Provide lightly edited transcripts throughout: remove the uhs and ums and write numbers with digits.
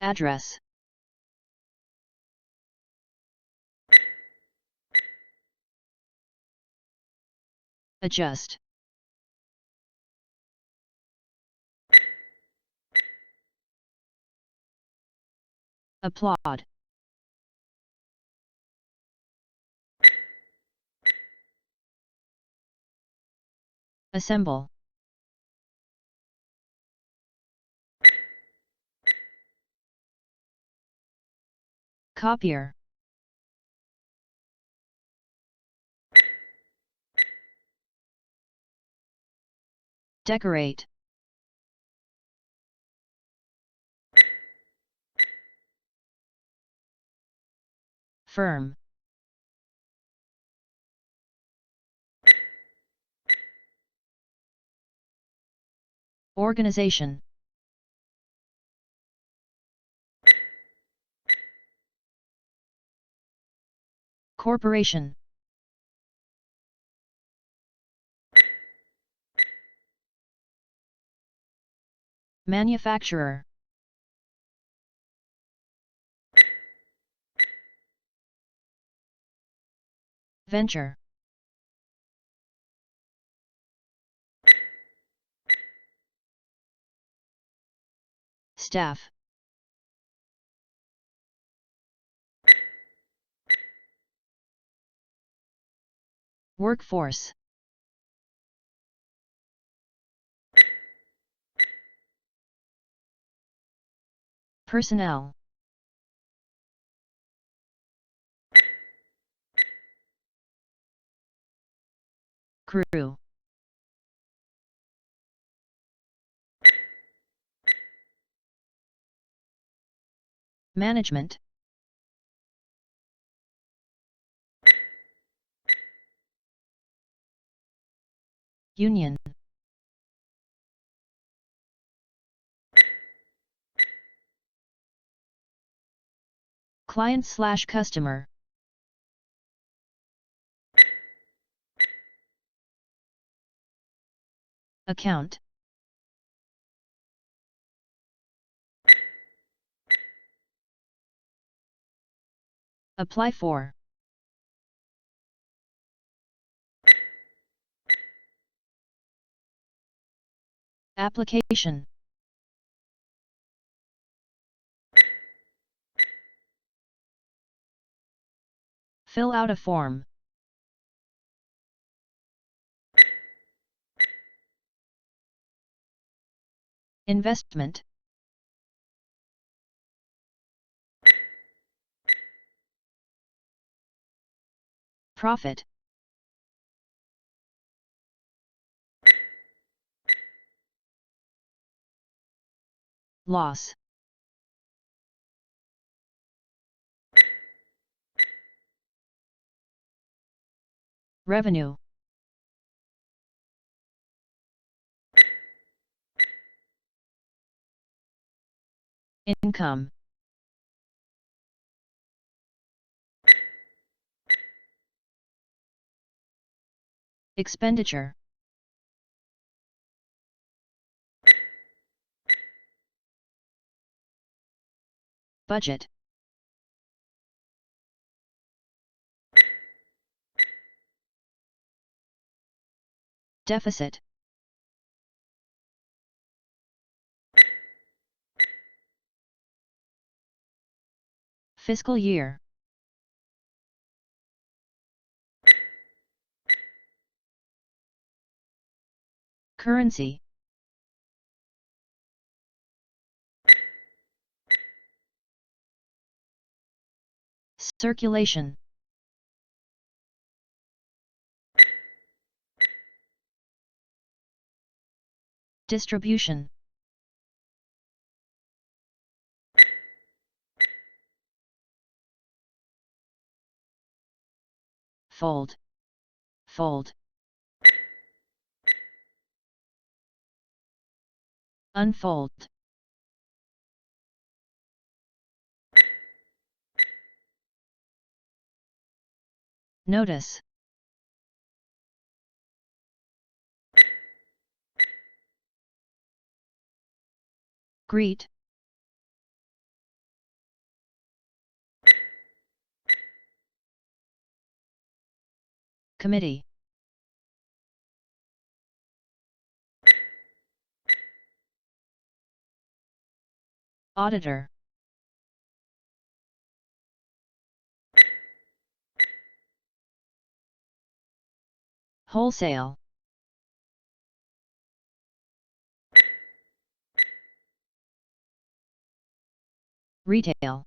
Address. Adjust. Applaud. Assemble. Copier. Decorate. Firm. Organization. Corporation. Manufacturer. Venture. Staff. Workforce. Personnel. Crew. Management. Union. Client/customer. Account. Apply for. Application. Fill out a form. Investment. Profit. Loss. Revenue. Income. Expenditure. Budget. Deficit. Fiscal year. Currency. Circulation. Distribution. Fold. Fold. Unfold. Notice. Greet. Committee. Auditor. Wholesale. Retail.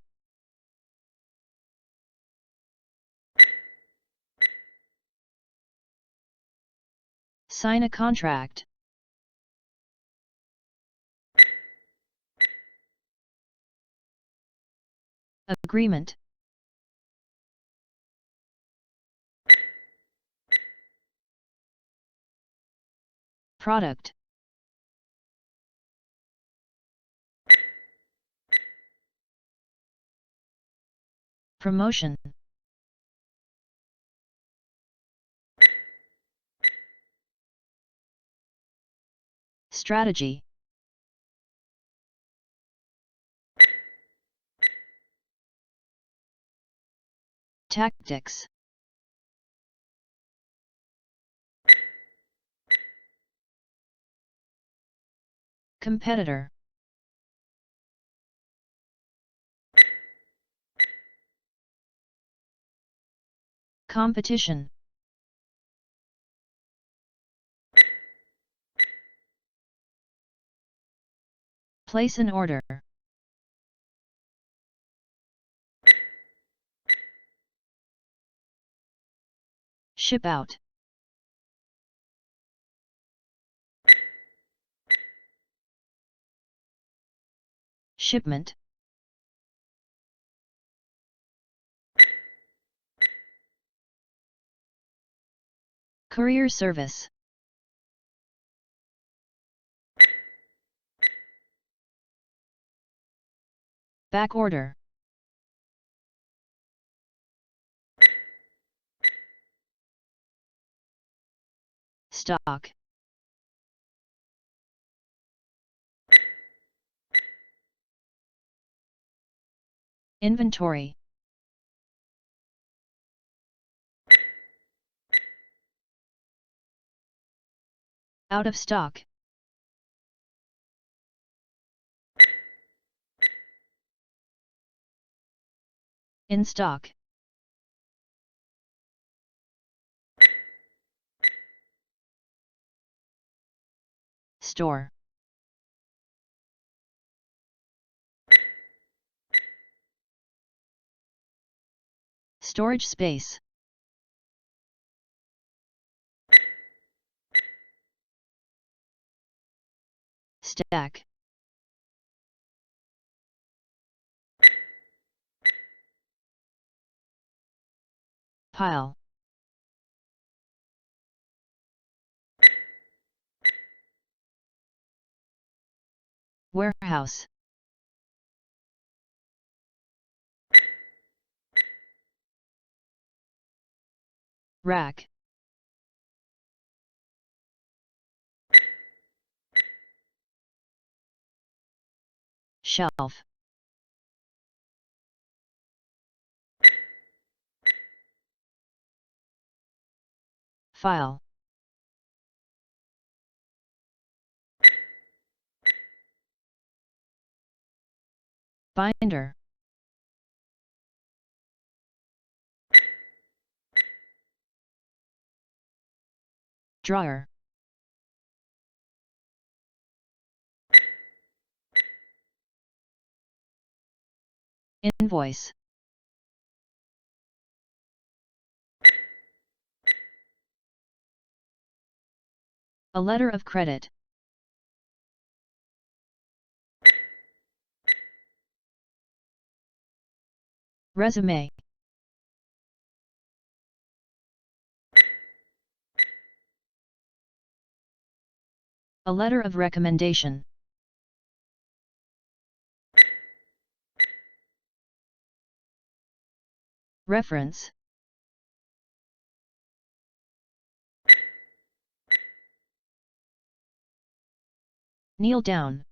Sign a contract. Agreement. Product. Promotion. Strategy. Tactics. Competitor. Competition. Place an order. Ship out. Shipment. Courier service. Back order. Stock. Inventory. Out of stock. In stock. Store. Storage space. Stack. Pile. Warehouse. Rack. Shelf. File. Binder. Drawer. Invoice. A letter of credit. Resume. A letter of recommendation. Reference. Kneel down.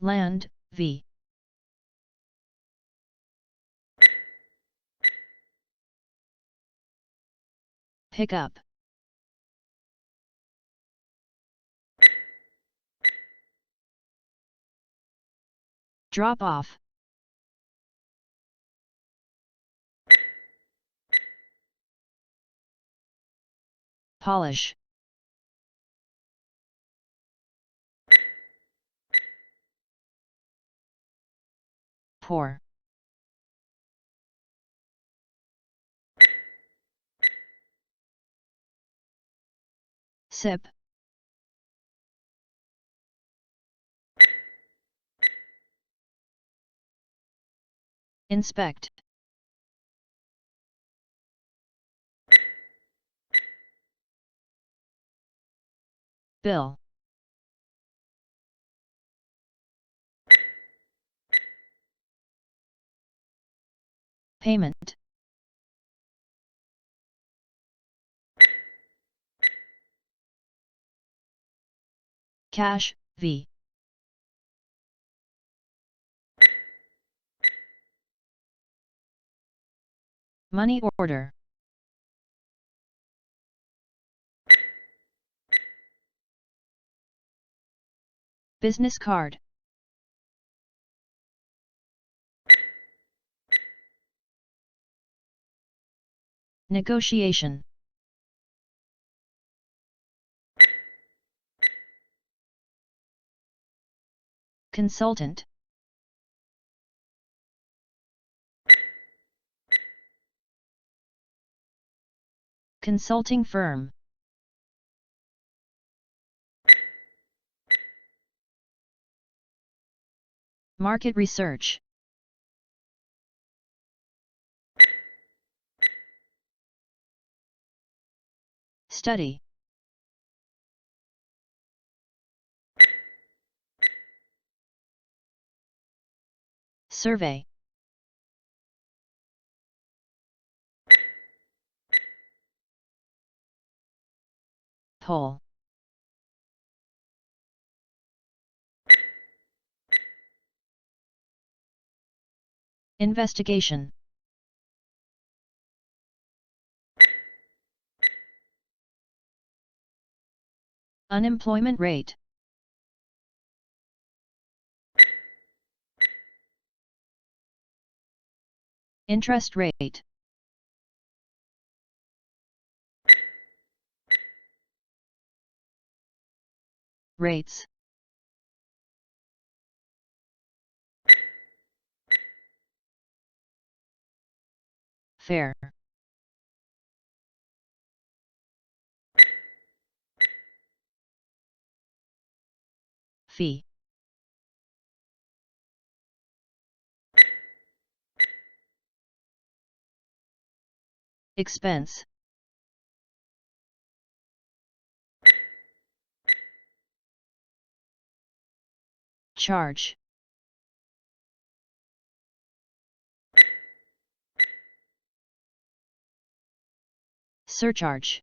Land, v. Pick up. Drop off. Polish. Pour. Sip. Inspect. Bill. Payment. Cash, V. Money order. Business card. Negotiation. Consultant. Consulting firm. Market research. Study. Survey. Poll. Investigation. Unemployment rate. Interest rate. Rates. Fair. Fee. Expense. Charge. Surcharge.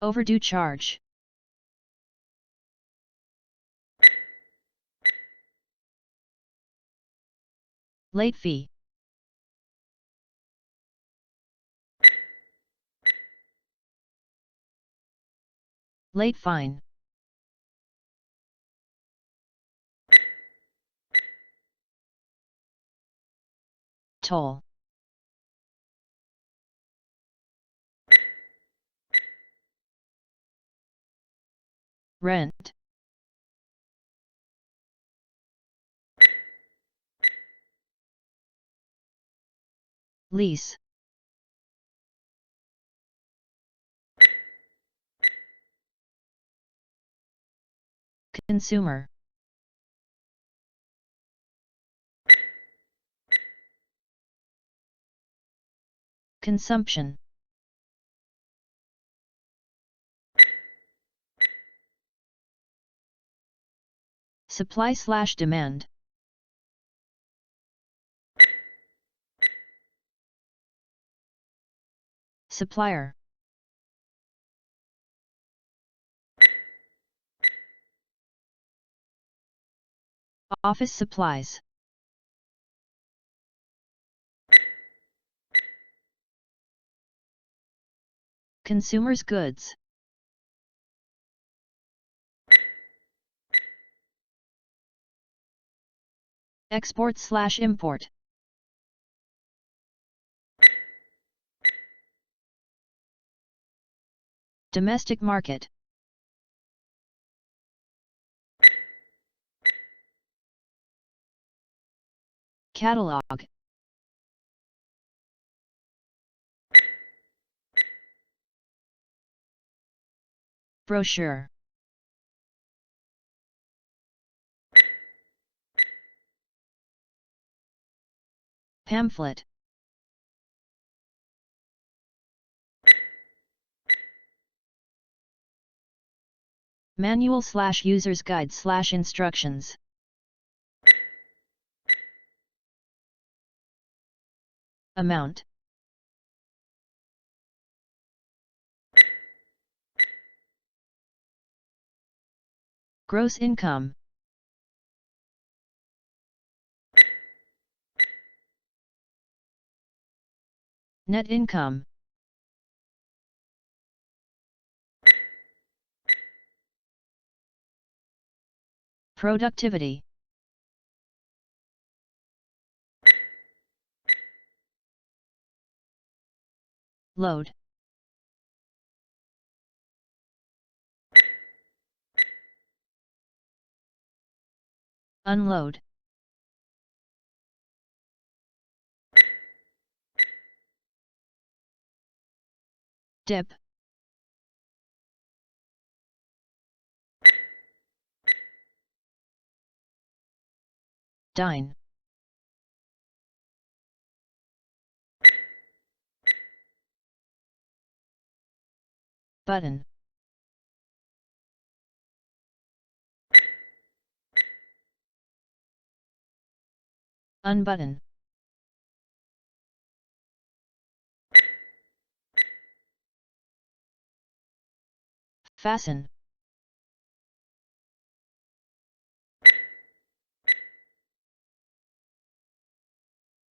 Overdue charge. Late fee. Late fine. Toll. Rent. Lease. Consumer. Consumption. Supply/demand. Supplier. Office supplies. Consumers' goods. Export/import. Domestic market. Catalog. Brochure. Pamphlet. Manual/user's guide/instructions. Amount. Gross income. Net income. Productivity. Load. Unload. Dip. Dine. Button. Unbutton. Fasten.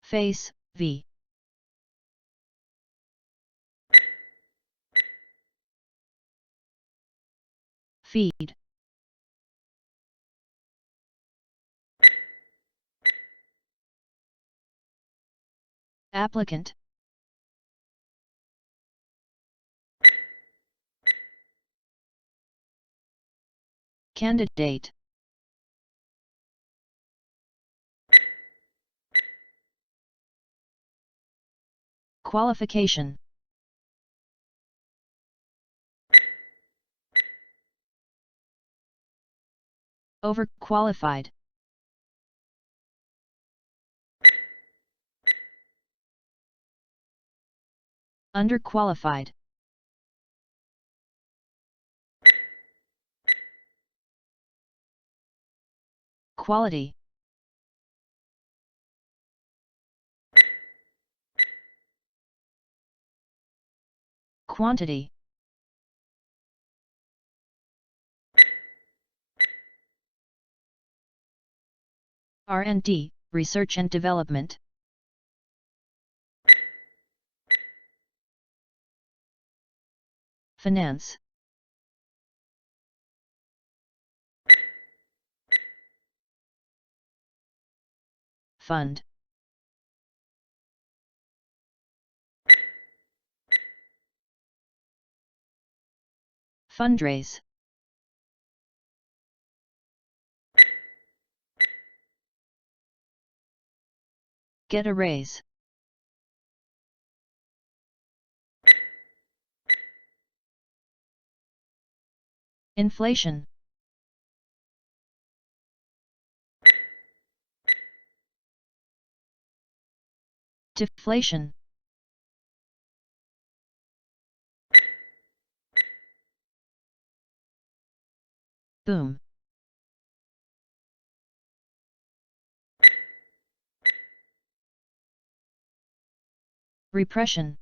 Face, V. Feed. Applicant. Candidate. Qualification. Overqualified. Underqualified. Quality. Quantity. R&D, research and development. Finance. Fund. Fundraise. Get a raise. Inflation. Deflation. Boom. Repression.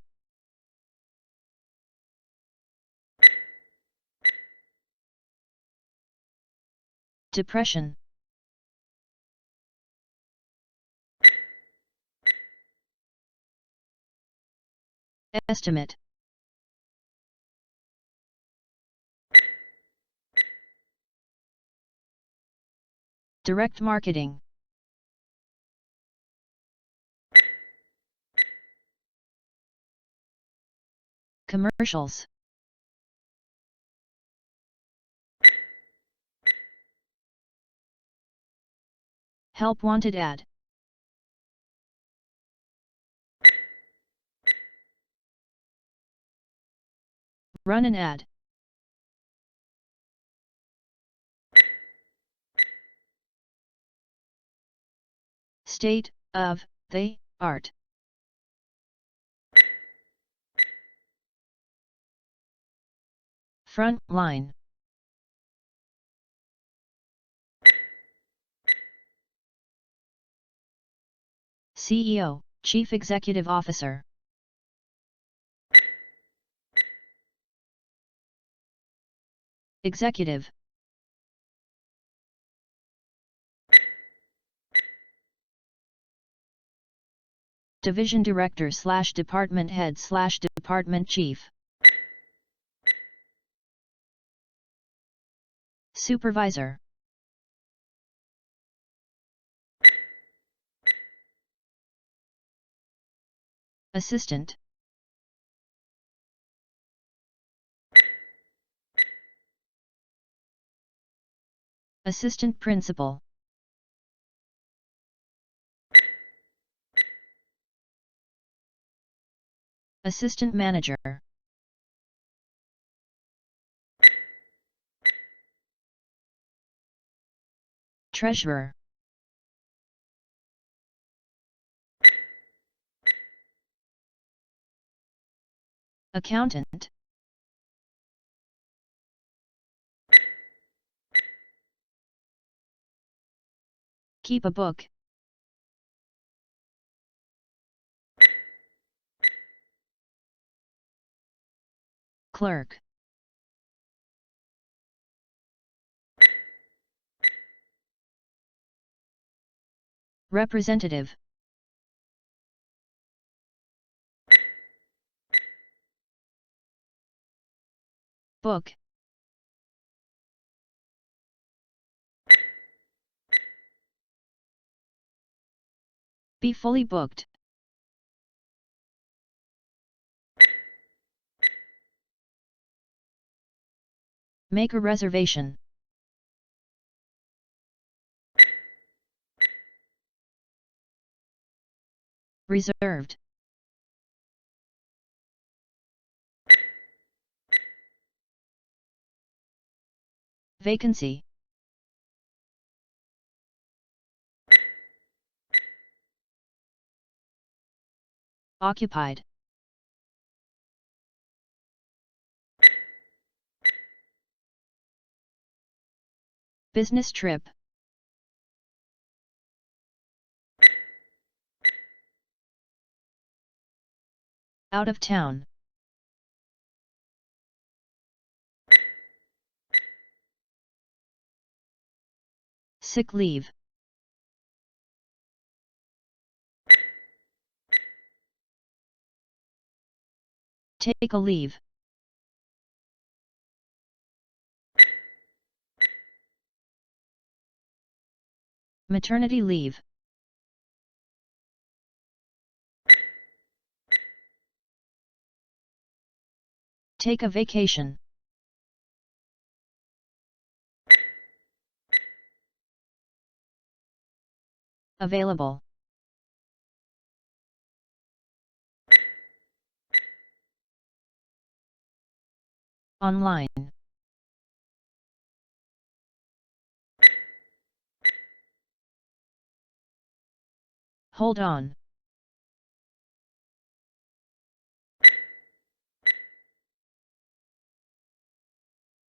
Depression. Estimate. Direct marketing. Commercials. Help wanted ad. Run an ad. State of the art. Front line. CEO, Chief Executive Officer. Executive. Division Director / Department Head / Department Chief. Supervisor. Assistant. Assistant Principal. Assistant Manager. Treasurer. Accountant. Keep a book. Clerk. Representative. Book. Be fully booked. Make a reservation. Reserved. Vacancy. Occupied. Business trip. Out of town. Sick leave. Take a leave. Maternity leave. Take a vacation. Available. Online. Hold on.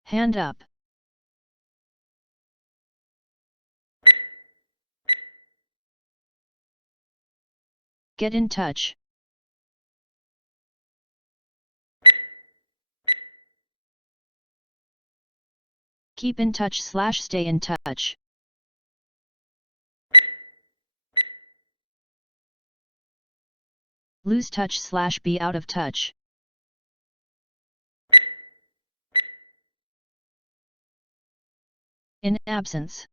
Hand up. Get in touch. Keep in touch / stay in touch. Lose touch / be out of touch. In absence.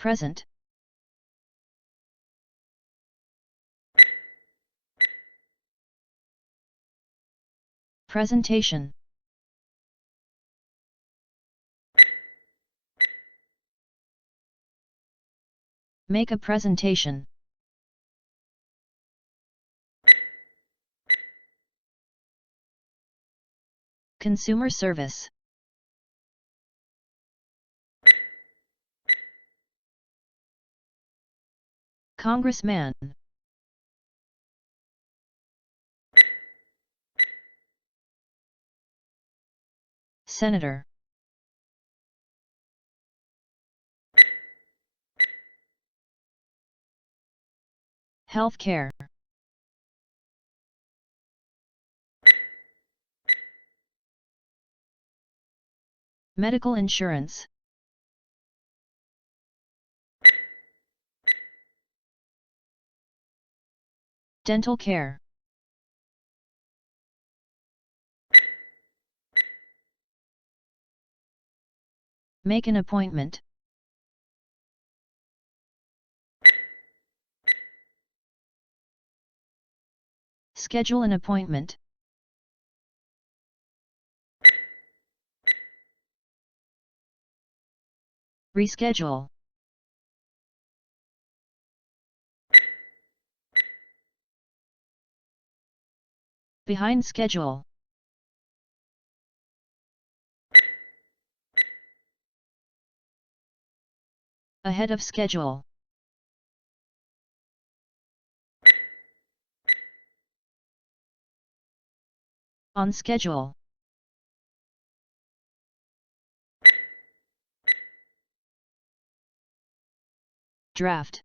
Present. Presentation. Make a presentation. Consumer service. Congressman. Senator. Healthcare. Medical insurance. Dental care. Make an appointment. Schedule an appointment. Reschedule. Behind schedule. Ahead of schedule. On schedule. Draft.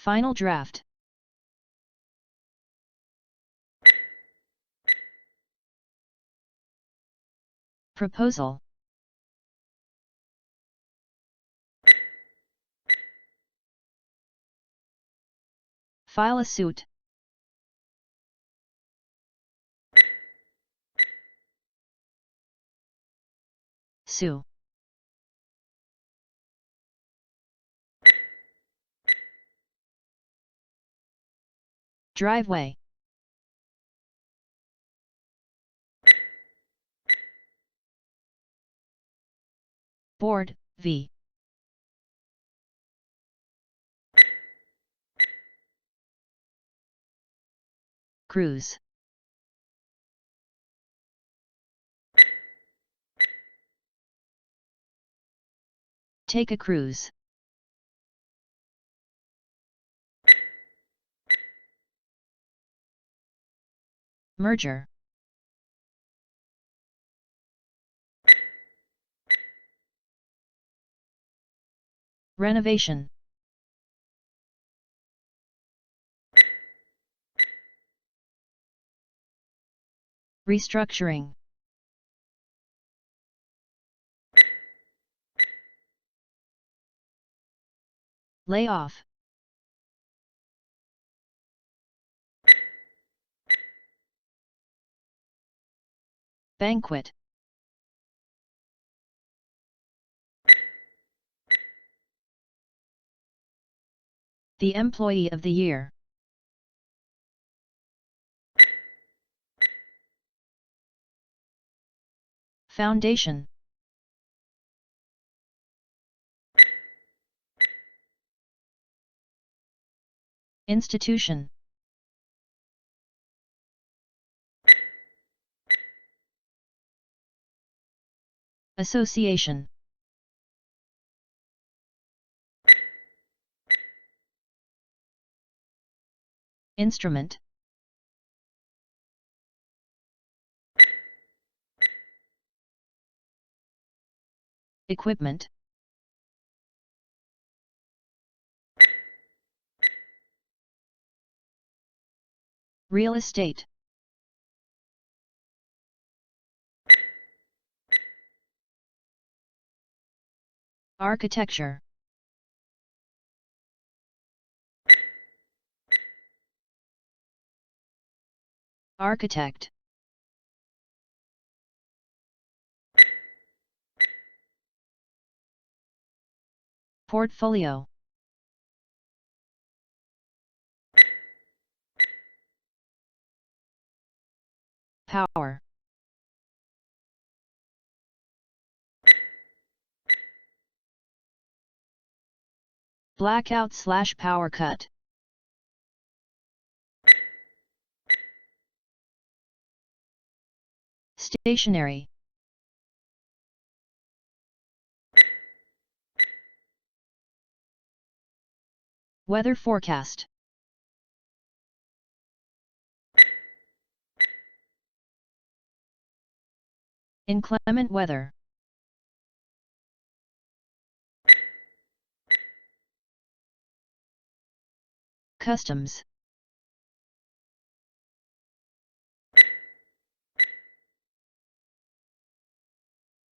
Final draft. Proposal. File a suit. Sue. Driveway. Board, v. Cruise. Take a cruise. Merger. Renovation. Restructuring. Layoff. Banquet. The Employee of the Year. Foundation. Institution. Association. Instrument. Equipment. Real estate. Architecture. Architect. Portfolio. Power. Blackout/power cut. Stationary. Weather forecast. Inclement weather. Customs.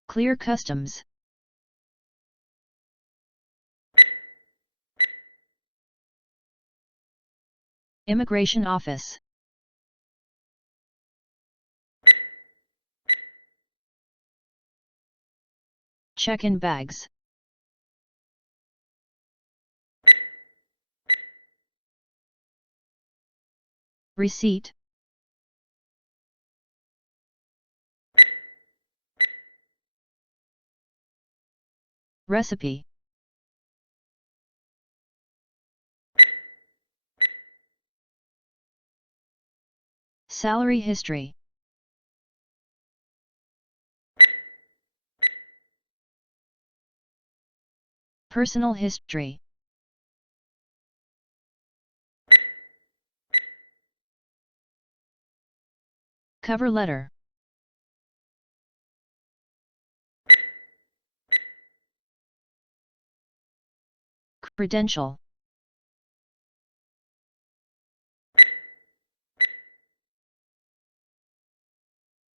Clear customs. Immigration office. Check-in bags. Receipt. Recipe. Salary history. Personal history. Cover letter. Credential.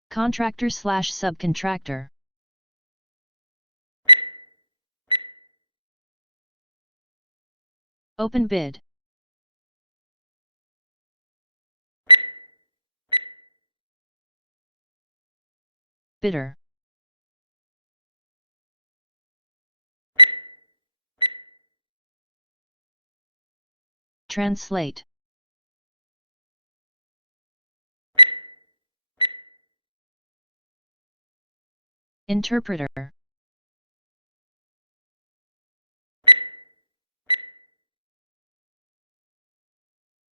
Contractor/subcontractor. Open bid. Bidder. Translate. Interpreter.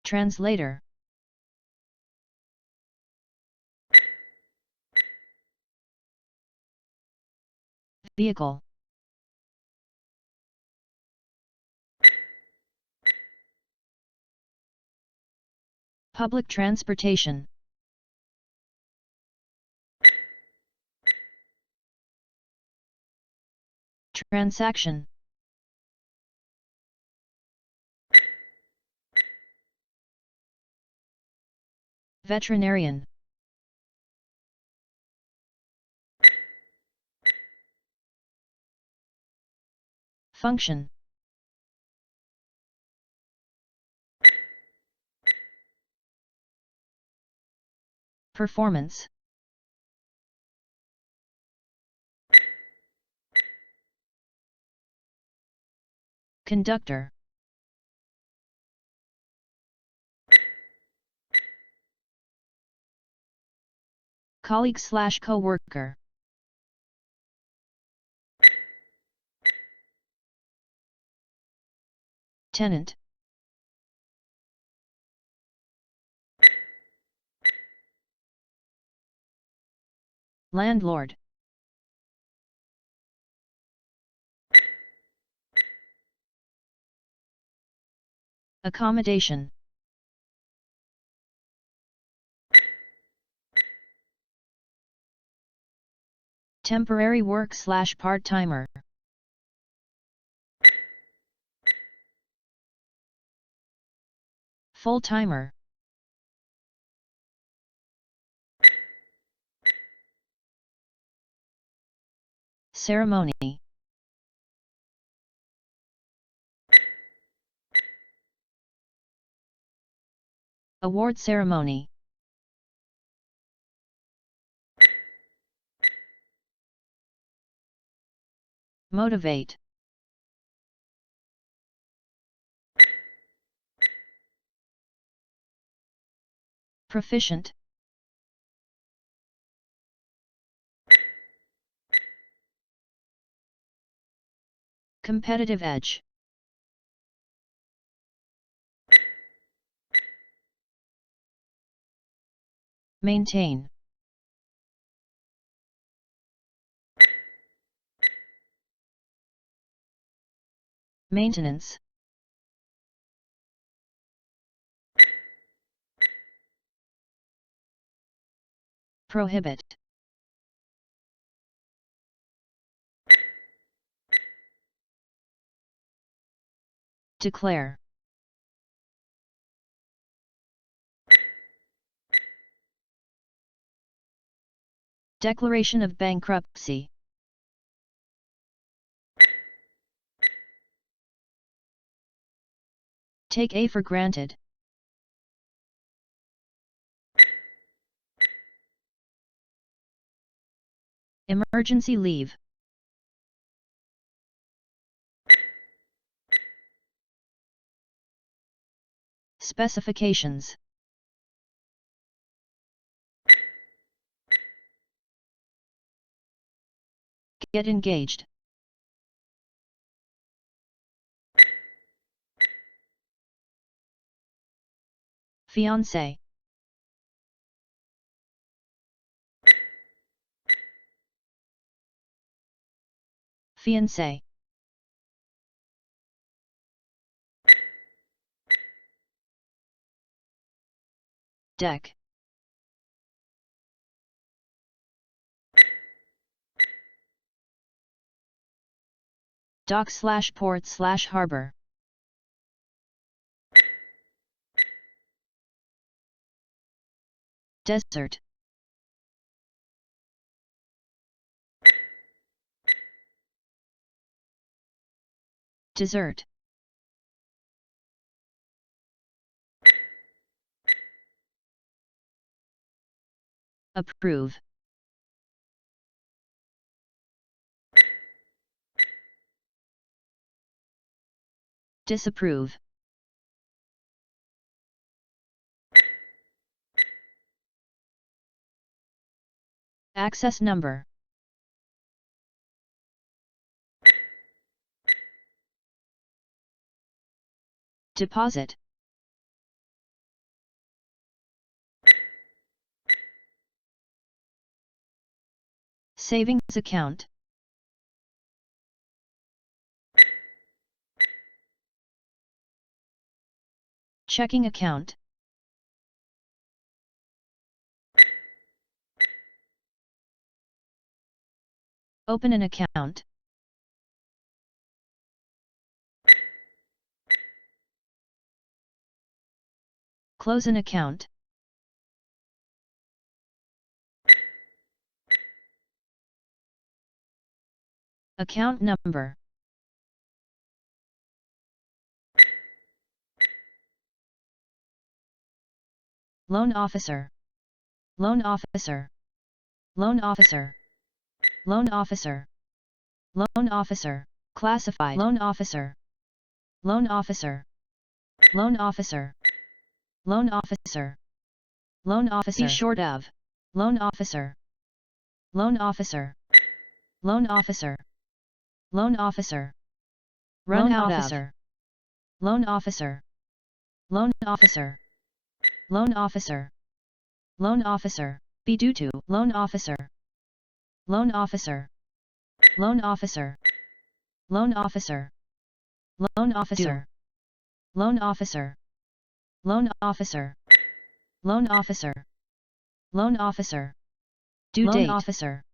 Translator. Vehicle. Public transportation. Transaction. Veterinarian. Function. Performance. Conductor. Colleague/co-worker. Tenant. Landlord. Accommodation. Temporary work/part-timer. Full-timer. Ceremony. Award ceremony. Motivate. Proficient. Competitive edge. Maintain. Maintenance. Prohibit. Declare. Declaration of bankruptcy. Take A for granted. Emergency leave. Specifications. Get engaged. Fiancé. Fiancé. Deck. Dock/port/harbor. Desert. Dessert. Approve. Disapprove. Access number. Deposit. Savings account. Checking account. Open an account. Close an account. Account number. Loan officer. Loan officer. Loan officer. Loan officer. Loan officer. Classified. Loan officer. Loan officer. Loan officer. Loan officer. Loan officer. Be short of. Loan officer. Loan officer. Loan officer. Loan officer. Run out officer. Loan officer. Loan officer. Loan officer. Loan officer. Be due to. Loan officer. Loan officer. Loan officer. Loan officer. Loan officer. Loan officer. Loan officer. Loan officer. Loan officer. Due date. Loan officer.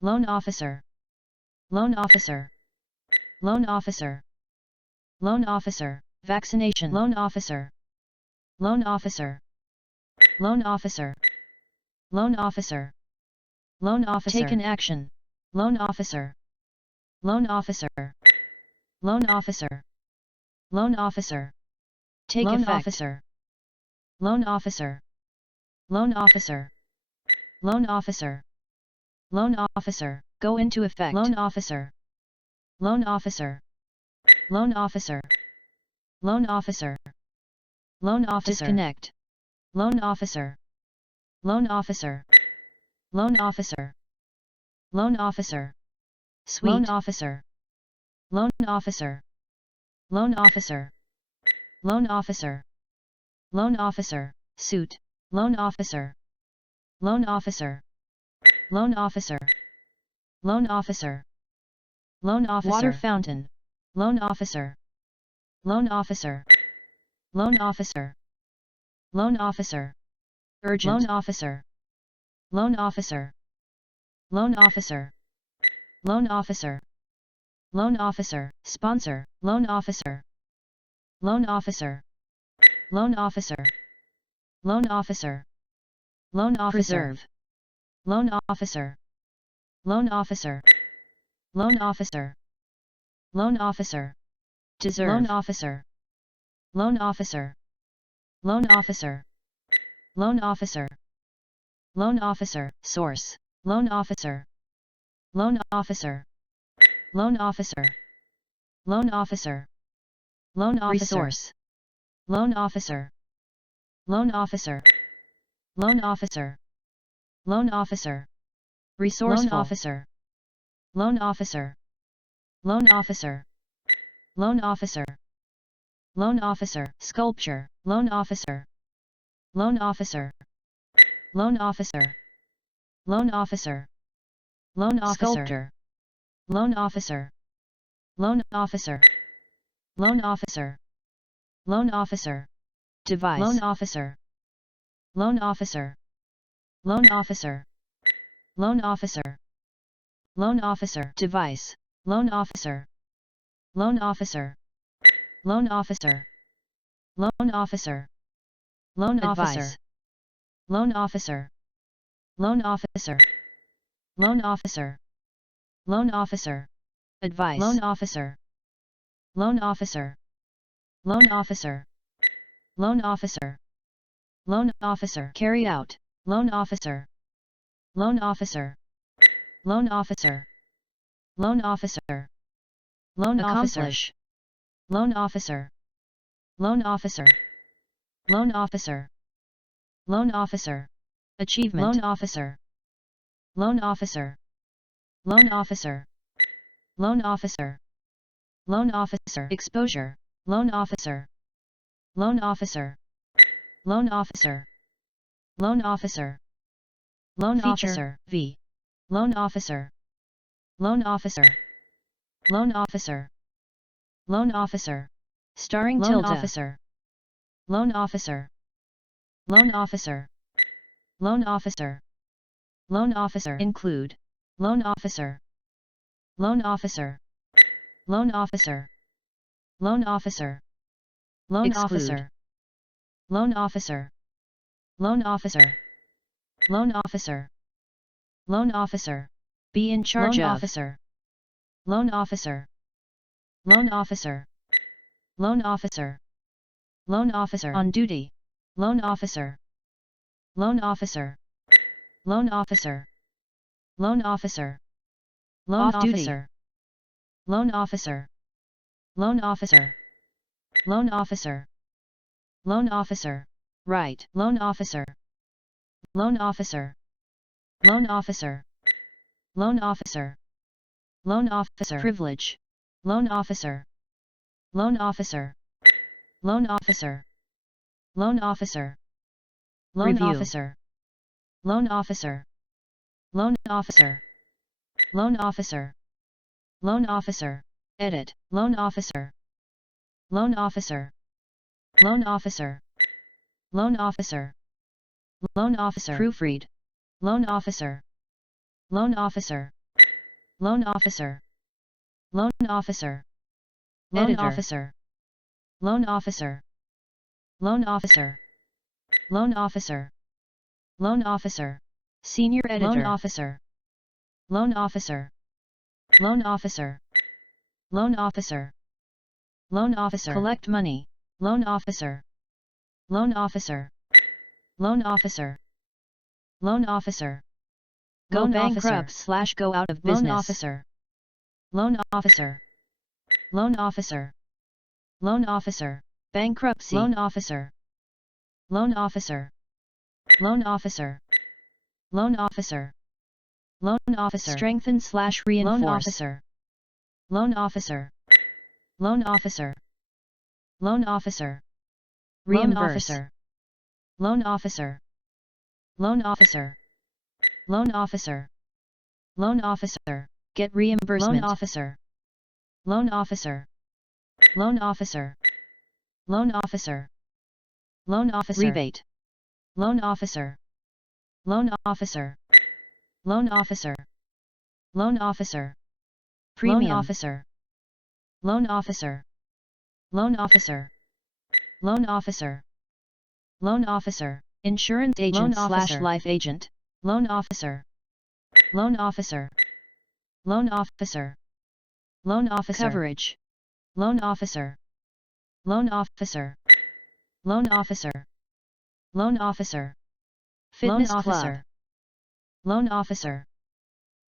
Loan officer. Loan officer. Loan officer. Loan officer. Vaccination. Loan officer. Loan officer. Loan officer. Loan officer. Loan officer. Taken action. Loan officer. Loan officer. Loan officer. Loan officer. Take loan effect. Officer. Loan officer. Loan officer. Loan officer. Loan officer. Go into effect. Loan officer. Loan officer. Loan officer. Loan officer. Loan officer. Disconnect. loan officer, loan officer, loan officer, loan officer, suite, loan officer, loan officer, loan officer, loan officer, loan officer, suit, loan officer, loan officer, loan officer, loan officer, loan officer, water fountain, loan officer, loan officer, loan officer, loan officer, urgent, loan officer, loan officer, loan officer, loan officer, loan officer, sponsor, loan officer, loan officer, loan officer, loan officer, loan officer, preserve, loan officer, loan officer, loan officer, loan officer, deserve, loan officer, loan officer, loan officer, loan officer, loan officer, source, loan officer, loan officer, loan officer, loan officer, loan officer, resource, loan officer, loan officer, loan officer, loan officer, resourceful, loan officer, loan officer, loan officer, loan officer, loan officer, sculpture, loan officer, loan officer, loan officer, loan officer, loan officer, sculptor, loan officer, loan officer, loan officer, loan officer, device, loan officer, loan officer, loan officer, loan officer, loan officer, device, loan officer, loan officer, loan officer, loan officer, loan officer, loan officer, loan officer, loan officer, loan officer, advice, loan officer, loan officer, loan officer, loan officer, loan officer, carry out, loan officer, loan officer, loan officer, loan officer, loan accomplish, loan officer, loan officer, loan officer, loan officer, achievement, loan officer, loan officer, loan officer, loan officer, loan officer, exposure, loan officer, loan officer, loan officer, loan officer, loan officer, V, loan officer, loan officer, loan officer, loan officer, starring loan tilde, officer, loan officer, loan officer, loan officer, loan officer, include, loan officer, loan officer, loan officer, loan officer, loan officer, loan officer, loan officer, loan officer, loan officer, be in charge loan of, officer, loan officer, loan officer, loan officer, loan officer, on duty, loan officer, loan officer, loan officer, loan officer, loan officer, loan officer, loan officer, loan officer, loan officer, right, loan officer, loan officer, loan officer, loan officer, loan officer, privilege, loan officer, loan officer, loan officer, loan officer, loan review, officer, loan officer, loan officer, loan officer, loan officer, edit, loan officer, loan officer, loan officer, loan officer, loan officer, proofread, loan officer, loan officer, loan officer, loan officer, loan officer, loan officer, loan officer, loan officer, loan officer, senior editor, loan officer, loan officer, loan officer, loan officer, loan officer, collect money, loan officer, loan officer, loan officer, loan officer, go bankrupt slash go out of business, loan officer, loan officer, loan officer, loan officer, bankruptcy, loan officer, loan officer, loan officer, loan officer, loan officer, strengthen slash reinforce, loan officer, loan officer, loan officer, loan officer, reimburse, loan officer, loan officer, loan officer, loan officer, get reimbursement, loan officer, loan officer, loan officer, loan officer, loan officer, rebate, loan officer, loan officer, loan officer, loan officer, premium officer, loan officer, loan officer, loan officer, loan officer, insurance agent slash life agent, loan officer, loan officer, loan officer, loan officer, coverage, loan officer, loan officer, loan officer, loan officer, fitness officer, loan officer,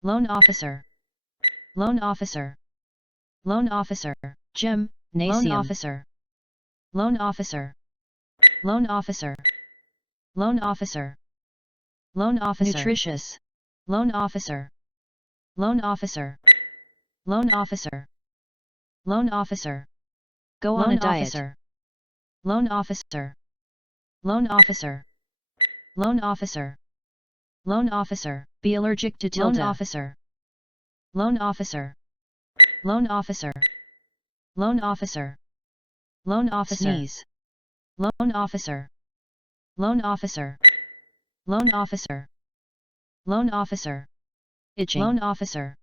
loan officer, loan officer, loan officer, gym, loan officer, loan officer, loan officer, loan officer, loan officer, nutritious, loan officer, loan officer, loan officer, loan officer, go on a diet, loan officer, loan officer, loan officer, loan officer, be allergic to tilde, loan officer, loan officer, loan officer, loan officer, loan officer, sneeze, loan officer, loan officer, loan officer, loan officer, itching, loan officer,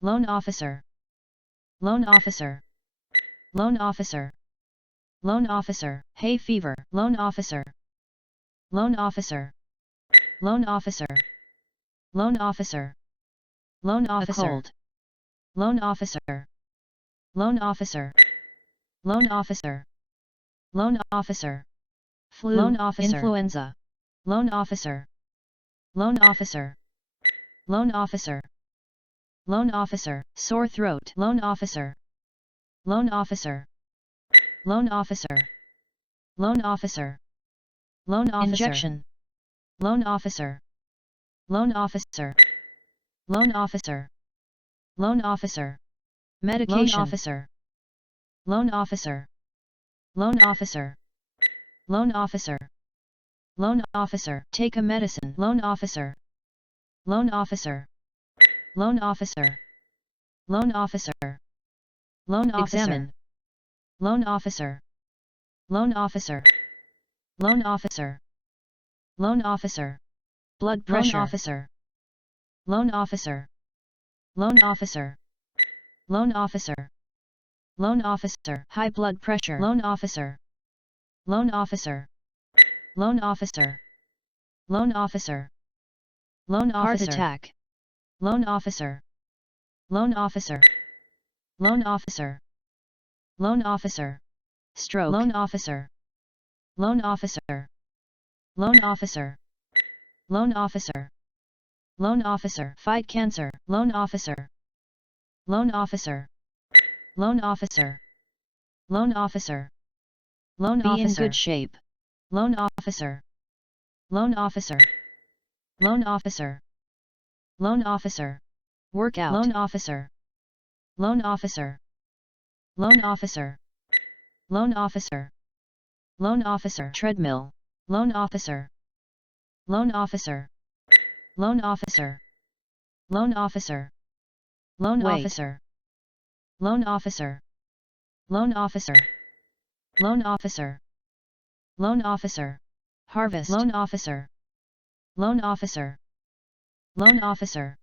loan officer, loan officer, loan officer, loan officer, hay fever, loan officer, loan officer, loan officer, loan officer, loan officer, cold, loan officer, loan officer, loan officer, loan officer, flu, loan officer, influenza, loan officer, loan officer, loan officer, loan officer, sore throat, loan officer, loan officer, loan officer, loan officer, loan officer, injection, loan officer, loan officer, loan officer, loan officer, medication, loan officer, loan officer, loan officer, loan officer, take a medicine, loan officer, loan officer, loan officer, loan officer, loan officer, examine, loan officer, loan officer, loan officer, loan officer, blood pressure, loan officer, loan officer, loan officer, loan officer, high blood pressure, loan officer, loan officer, loan officer, loan officer, loan officer, heart attack, loan officer, loan officer, loan officer, loan officer, stroke, loan officer, loan officer, loan officer, loan officer, loan officer, fight cancer, loan officer, loan officer, loan officer, loan officer, loan officer, be in good shape, loan officer, loan officer, loan officer, loan officer, workout, loan officer, loan officer, loan officer, loan officer, loan officer, treadmill, loan officer, loan officer, loan officer, loan officer, loan officer, loan officer, loan officer, loan officer, loan officer, harvest, loan officer, loan officer, loan officer,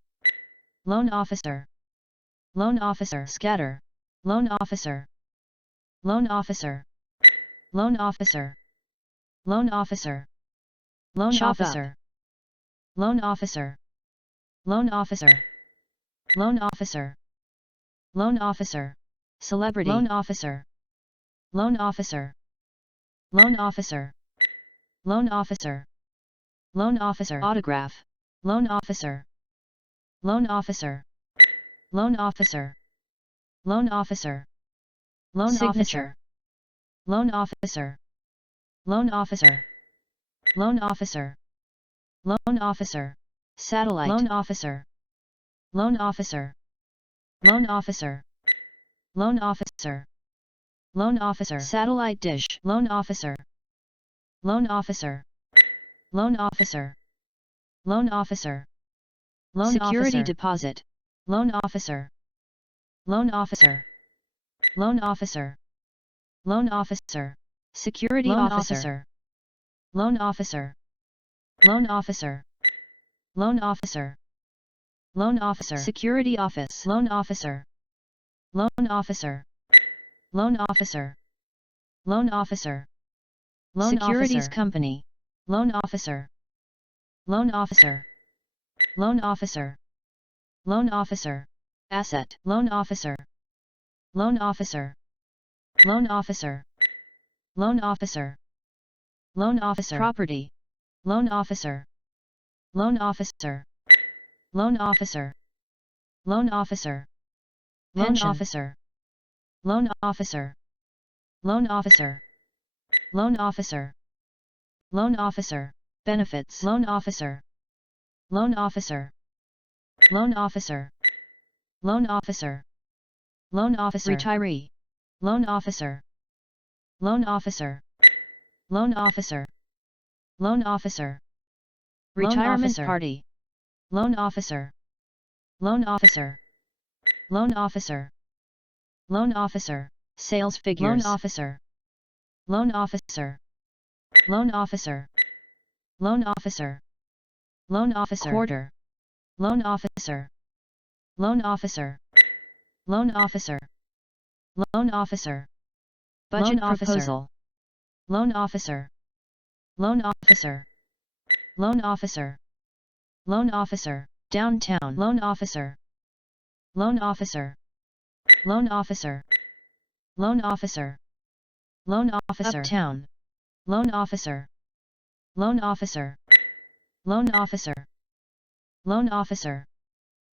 loan officer, loan officer, scatter, loan officer, loan officer, loan officer, loan officer, loan officer, loan officer, loan officer, loan officer, loan officer, celebrity, loan officer, loan officer, loan officer, loan officer, loan officer, autograph, loan officer, loan officer, loan officer, loan officer, loan signature, loan officer, loan officer, loan officer, loan officer, satellite, loan officer, loan officer, loan officer, loan officer, loan officer, satellite dish, loan officer, loan officer, loan officer, loan officer, loan security officer, deposit, loan officer, loan officer, loan officer, loan officer, security loan officer, loan officer, loan officer, loan officer, loan officer, security office, loan officer, loan officer, loan officer, loan officer, loan securities officer, company, loan officer, loan officer, loan officer, loan officer, asset, loan officer, loan officer, loan officer, loan officer, loan officer, property, loan officer, loan officer, loan officer, loan officer, loan officer, loan officer, loan officer, loan officer, loan officer, benefits, loan officer, loan officer, loan officer, loan officer, loan officer, retiree, loan officer, loan officer, loan officer, loan officer, retirement party, loan officer, loan officer, loan officer, loan officer, sales figures, loan officer, loan officer, loan officer, loan officer, loan officer, quarter, loan officer, loan officer, loan officer, loan officer, budget loan proposal, loan officer, loan officer, loan officer, loan officer, downtown, loan officer, loan officer, loan officer, loan officer, loan officer, uptown, loan officer, loan officer, loan officer, loan officer,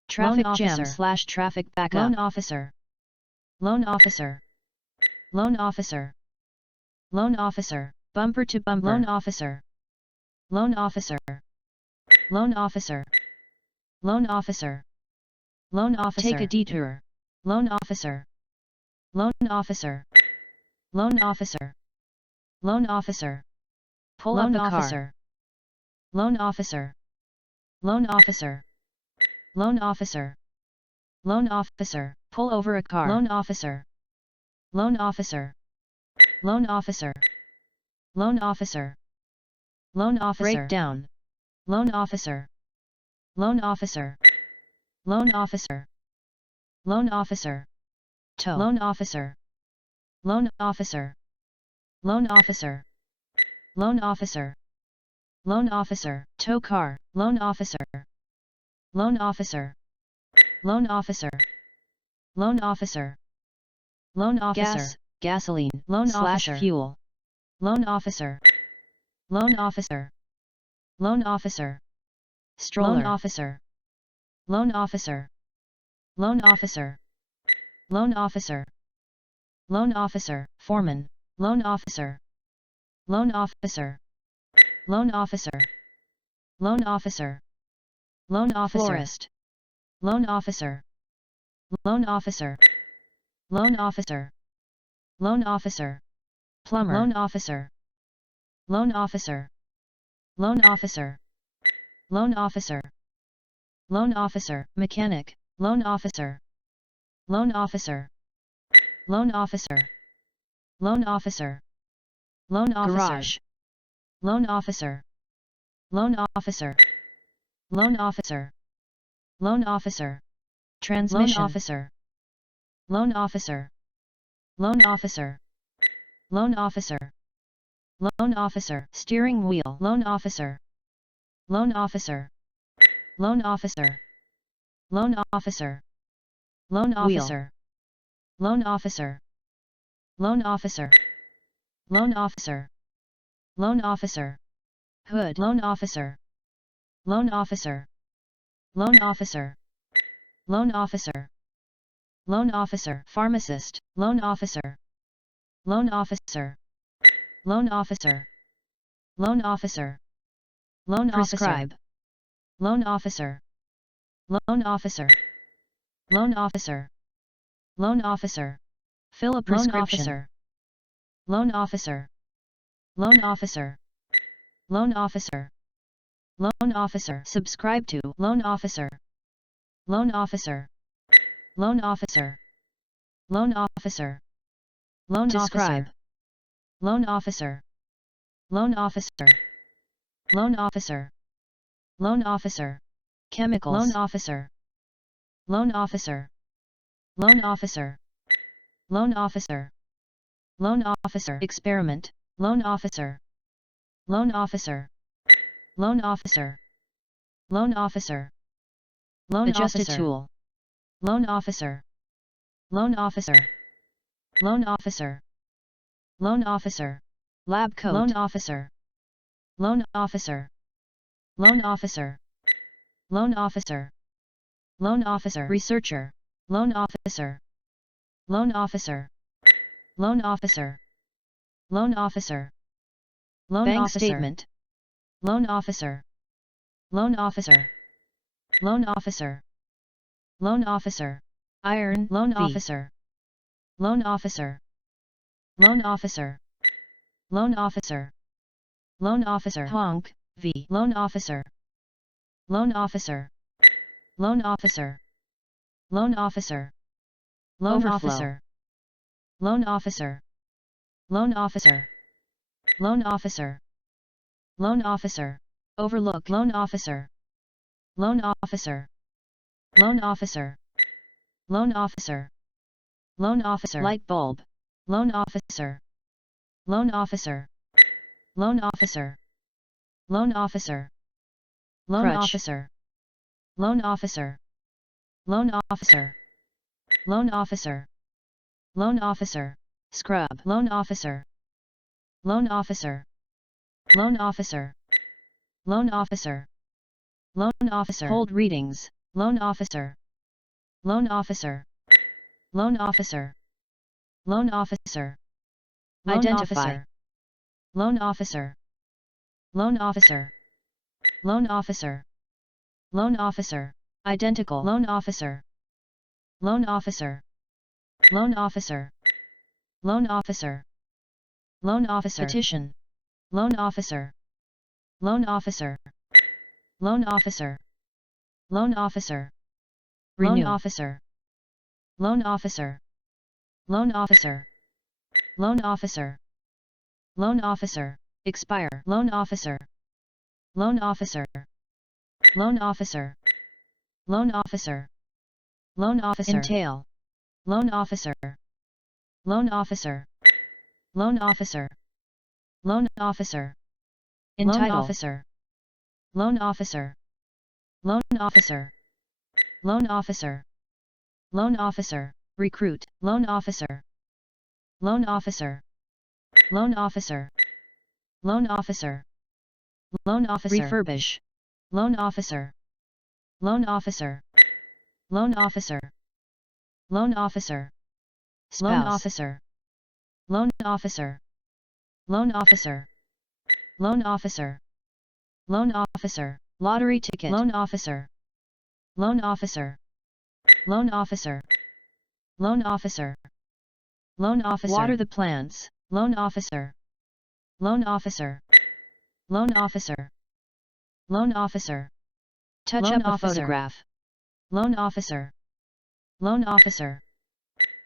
traffic jam slash traffic backup, loan officer, loan officer, loan officer, loan officer, bumper to bumper, loan officer, loan officer, loan officer, loan officer, loan officer, take a detour, loan officer, loan officer, loan officer, loan officer, pull loan up a officer, car, loan officer, loan officer, loan officer, loan officer, pull over a car, loan officer, loan officer, loan officer, loan officer, loan officer, break down, loan officer, loan officer, loan officer, loan officer, tow, loan officer, loan officer, loan officer, loan officer, loan officer, tow car, loan officer, loan officer, loan officer, loan officer, loan officer, gas, gasoline, loan slash officer, fuel, loan officer, loan officer, loan officer, stroller, loan officer, loan officer, loan officer, loan officer, loan officer, foreman, loan officer, loan officer, loan officer, loan officer, loan officer, florist, loan officer, loan officer, loan officer, loan officer, plumber, loan officer, loan officer, loan officer, loan officer, loan officer, mechanic, loan officer, loan officer, loan officer, loan officer, loan officer, garage, loan officer, loan officer, loan officer, loan officer, transmission, loan officer, loan officer, loan officer, loan officer, loan officer, steering wheel, loan officer, loan officer, loan officer, loan officer, loan officer, loan officer, loan officer, loan officer, loan officer, hood, loan officer, loan officer, loan officer, loan officer, loan officer, pharmacist, loan officer, loan officer, loan officer, loan officer, Loan Prescribe. officer. Loan officer. Loan officer. Loan officer. Loan officer. Fill a prescription. Loan officer. Loan officer. Loan officer. Loan officer. Subscribe to. Loan officer. Loan officer. Loan officer. Loan officer. Loan Describe. officer. Loan officer. Loan officer. Loan officer. Loan officer. Chemicals. Loan officer. Loan officer. Loan officer. Loan officer. Loan officer. Experiment. Loan officer. Loan officer. Loan officer. Loan officer. Loan Adjust officer. a tool. Loan officer. Loan officer. Loan officer. Loan officer. Lab coat. Loan officer. Loan officer. Loan officer. Loan officer. Loan officer. Researcher. Loan officer. Loan officer. Loan officer. Loan officer. Loan Bank officer. statement. Loan officer. Loan officer. Loan officer. Loan officer. Iron. Loan V. officer. Loan officer. Loan officer. Loan officer. Loan officer. Honk. V. Loan officer. Loan officer. Loan officer. Loan officer. Loan Overflow. officer. Loan officer. Loan officer. Loan officer. Loan officer. Overlook. Loan officer. Loan officer. Loan officer. Loan officer. Loan officer. Light bulb. Loan officer. Loan officer. Loan officer. Loan officer. Loan Crutch. officer. Loan officer. Loan officer. Loan officer. Loan officer. Scrub. Loan officer. Loan officer. Loan officer. Loan officer. Loan officer. Hold readings. Loan officer. Loan officer. Loan officer. Loan officer. Loan Identify. officer. Loan officer. Loan officer. Loan officer. Loan officer. Identical. Loan officer. Loan officer. Loan officer. Loan officer. Loan officer. Petition. Loan officer. Loan officer. Loan officer. Loan officer. Loan Renew. officer. Loan officer. Loan officer. Loan officer. Loan officer. Expire. Loan officer. Loan officer. Loan officer. Loan officer. Loan officer. Entail. Loan officer. Loan officer. Loan officer. Loan officer. Loan Entitle. officer. Loan officer. Loan officer. Loan officer. Loan officer. Recruit. Loan officer. Loan officer. Loan officer. Loan officer. Loan officer. Refurbish. Loan officer. Loan officer. Loan officer. Loan officer. Loan Spouse. officer. Loan officer. Loan officer. Loan officer. Loan officer. Lottery ticket. Loan officer. Loan officer. Loan officer. Loan officer. Loan officer. Water the plants. Loan officer. Loan officer. Loan officer. Loan officer. Touch Loan up a officer. photograph. Loan officer. Loan officer.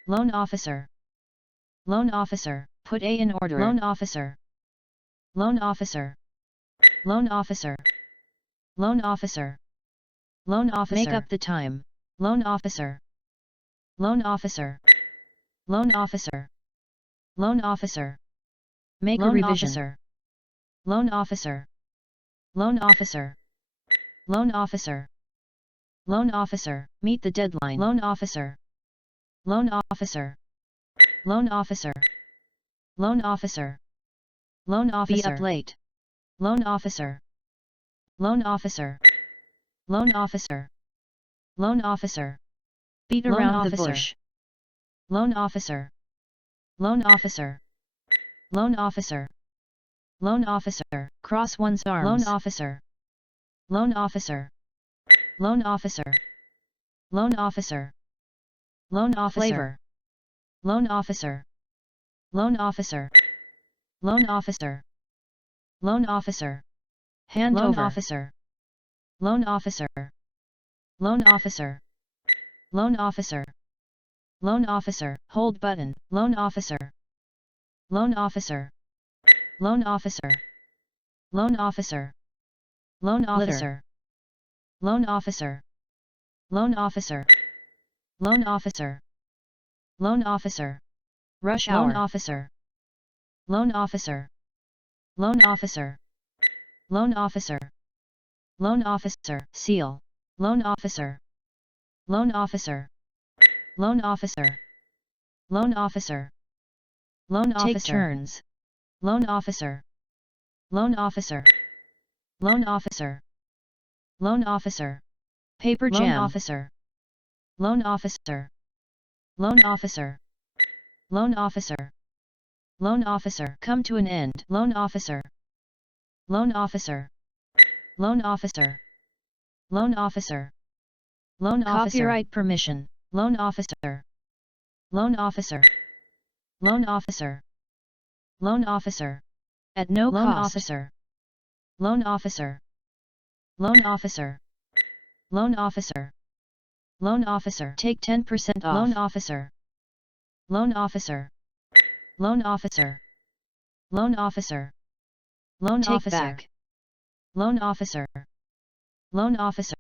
Loan officer. Loan officer. Put A in order. Loan officer. Loan officer. Loan officer. Loan officer. Loan officer. Make up the time. Loan officer. Loan officer. Loan officer. Loan officer. Make Loan a revision. officer. Loan officer. Loan officer. Loan officer. Loan officer. Meet the deadline. Loan officer. Loan officer. Loan officer. Loan officer. Loan officer. Be up late. Loan officer. Loan officer. Loan officer. Loan officer. Beat Loan around the officer. bush. Loan officer. Loan officer. Loan officer. Loan officer. Cross one's arms. Loan officer. Loan officer. Loan officer. Loan officer. Loan officer. Flavor. Loan officer. Loan officer. Loan officer. Loan officer. Hand Loan over. officer. Loan officer. Loan officer. Loan officer. Loan officer. Hold button. Loan officer. Loan officer. Loan officer. Loan officer. Loan officer. Loan officer. Loan officer. Loan officer. Loan officer. Rush Loan hour. officer. Loan officer. Loan officer. Loan officer. Loan officer. Seal. Loan officer. Loan officer. Loan officer. Loan officer. Loan Take officer. turns. Loan officer. Loan officer. Loan officer. Loan officer. Paper Loan jam. officer. Loan officer. Loan officer. Loan officer. Loan officer. Come to an end. Loan officer. Loan officer. Loan officer. Loan officer. Loan officer. Copyright permission. Loan officer. Loan officer. Loan officer. Loan officer. At no Loan cost. officer. Loan officer. Loan officer. Loan officer. Loan officer. Take 10% off. Loan officer. Loan officer. Loan officer. Loan officer. Loan Take officer. back. Loan officer. Loan officer.